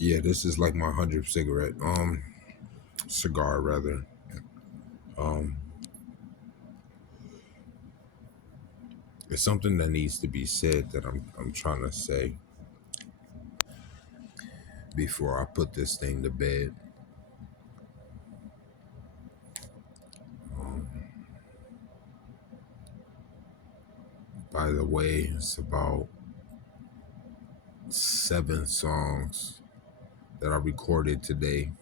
Yeah, this is like my 100th cigar rather. Um, it's something that needs to be said that I'm trying to say before I put this thing to bed. Um, by the way, it's about 7 songs that I recorded today,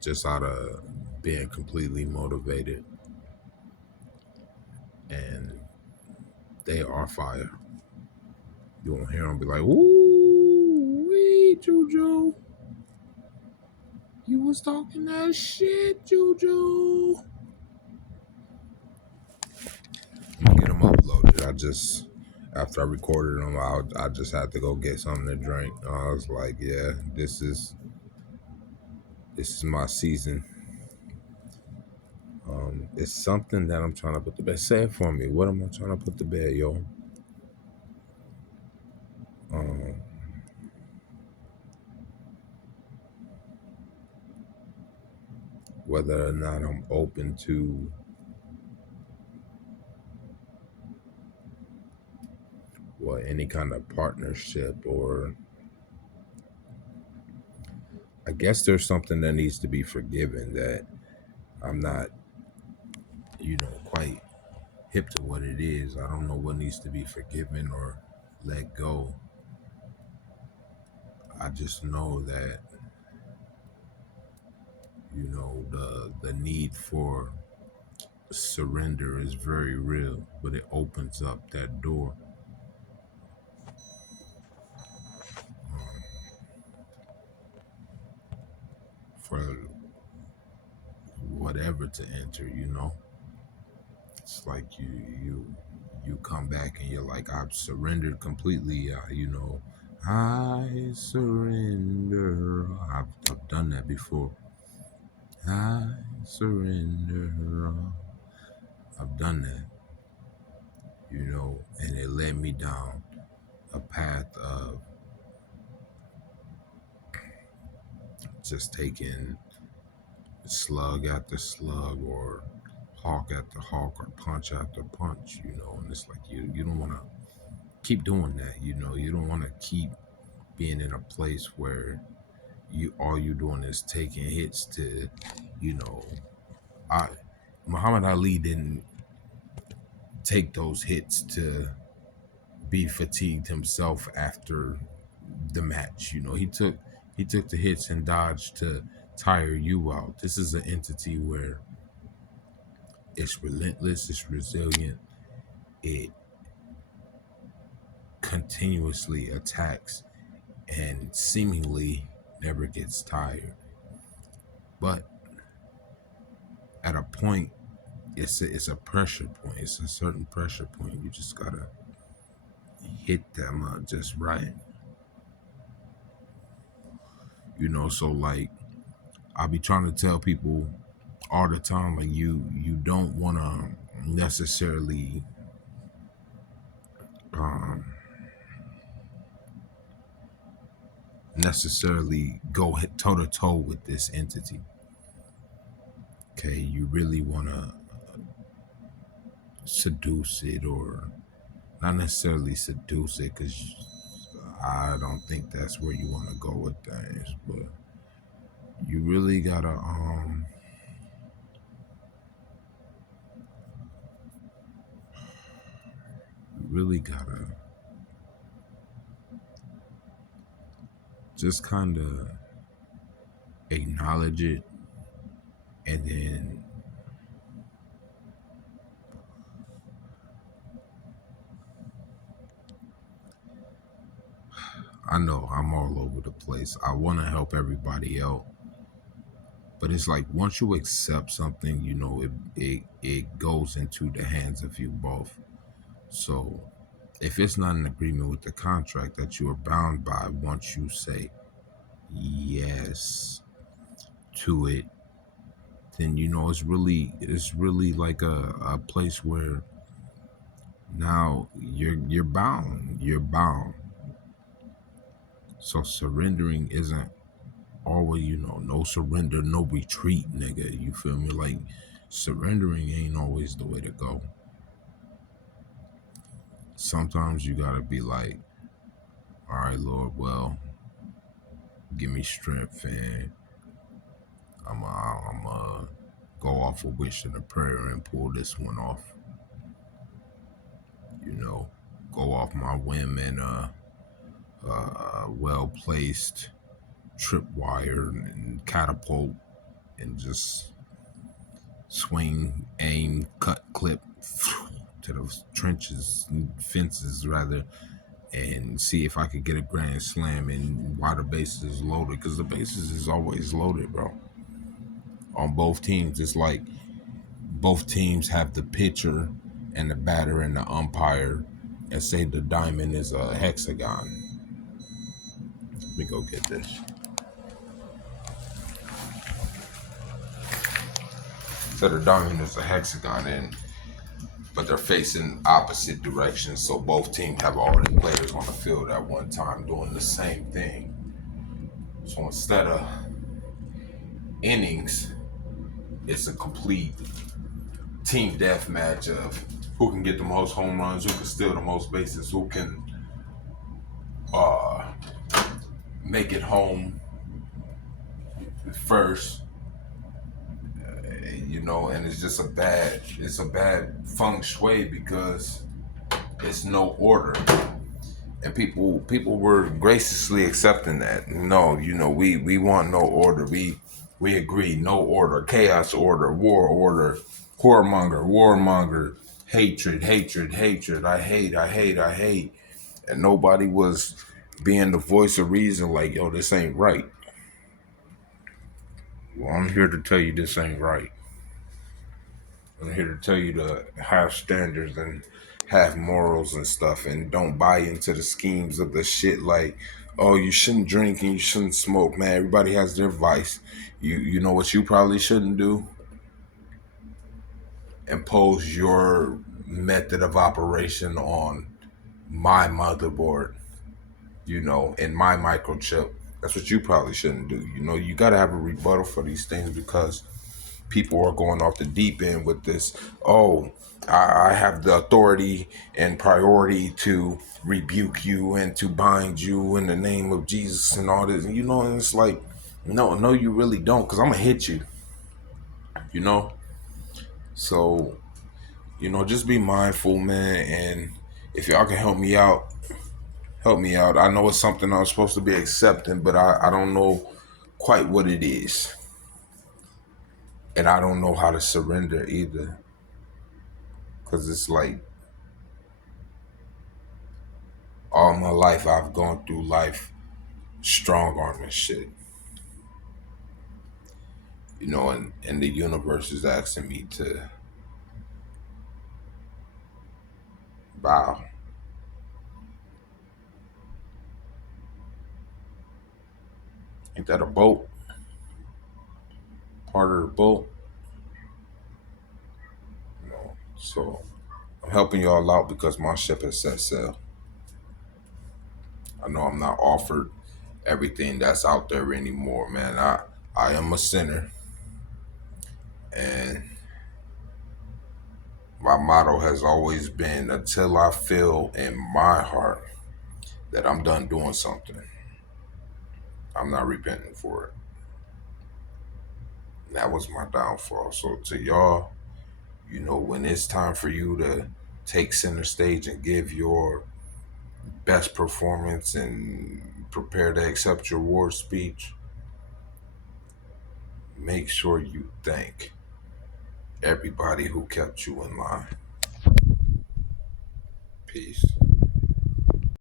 just out of being completely motivated, and they are fire. You won't hear them be like, "Ooh, wee, Juju, you was talking that shit, Juju." Get them uploaded. After I recorded them, I just had to go get something to drink. I was like, yeah, this is my season. It's something that I'm trying to put to bed. Say it for me. What am I trying to put to bed, yo? Um, Whether or not I'm open to any kind of partnership, or I guess there's something that needs to be forgiven that I'm not, quite hip to what it is. I don't know what needs to be forgiven or let go. I just know that the need for surrender is very real, but it opens up that door for whatever to enter. It's like you come back and you're like, I've surrendered completely. I surrender. I've done that before. I surrender. I've done that, and it led me down a path of just taking slug after slug, or hawk after hawk, or punch after punch. And it's like you don't want to keep doing that. You don't want to keep being in a place where all you doing is taking hits to you know I Muhammad Ali didn't take those hits to be fatigued himself after the match. He took the hits and dodged to tire you out. This is an entity where it's relentless, it's resilient, it continuously attacks and seemingly never gets tired. But at a point, it's a pressure point. It's a certain pressure point. You just gotta hit them just right. So like I be trying to tell people all the time, like you don't wanna necessarily um go toe to toe with this entity. Okay, you really wanna seduce it, or not necessarily seduce it, because I don't think that's where you want to go with things. But you really gotta just kind of acknowledge it, and then I know I'm all over the place. I want to help everybody out, but it's like once you accept something, it goes into the hands of you both. So if it's not in agreement with the contract that you are bound by, once you say yes to it, then it's really like a place where now you're bound. You're bound. So surrendering isn't always, no surrender, no retreat, nigga. You feel me? Like, surrendering ain't always the way to go. Sometimes you gotta be like, all right, Lord, well, give me strength, and I'm go off a wish and a prayer and pull this one off. Go off my whim and well placed tripwire and catapult and just swing, aim, cut, clip to those trenches, fences rather, and see if I could get a grand slam and why the bases is loaded, because the bases is always loaded, bro. On both teams, it's like both teams have the pitcher and the batter and the umpire, and say the diamond is a hexagon. Let me go get this. So the diamond is a hexagon, but they're facing opposite directions. So both teams have already players on the field at one time doing the same thing. So instead of innings, it's a complete team death match of who can get the most home runs, who can steal the most bases, who can uh, make it home first. And it's just it's a bad feng shui because it's no order. And people were graciously accepting that. No, we want no order. We agree, no order, chaos order, order, warmonger, hatred. I hate. And nobody was being the voice of reason like, yo, this ain't right. Well, I'm here to tell you this ain't right. I'm here to tell you to have standards and have morals and stuff, and don't buy into the schemes of the shit like, oh, you shouldn't drink and you shouldn't smoke, man. Everybody has their vice. You know what you probably shouldn't do? Impose your method of operation on my motherboard, and my microchip. That's what you probably shouldn't do. You got to have a rebuttal for these things because people are going off the deep end with this. Oh, I have the authority and priority to rebuke you and to bind you in the name of Jesus and all this. And it's like, no, you really don't, because I'm going to hit you, So, just be mindful, man. And if y'all can help me out, help me out. I know it's something I'm supposed to be accepting, but I don't know quite what it is. And I don't know how to surrender either. Because it's like, all my life I've gone through life strong arming shit. And the universe is asking me to bow. Ain't that a boat? Part of the boat? So I'm helping y'all out because my ship has set sail. I know I'm not offered everything that's out there anymore, man. I am a sinner. And my motto has always been, until I feel in my heart that I'm done doing something, I'm not repenting for it. And that was my downfall. So to y'all, when it's time for you to take center stage and give your best performance and prepare to accept your award speech, make sure you thank everybody who kept you in line. Peace.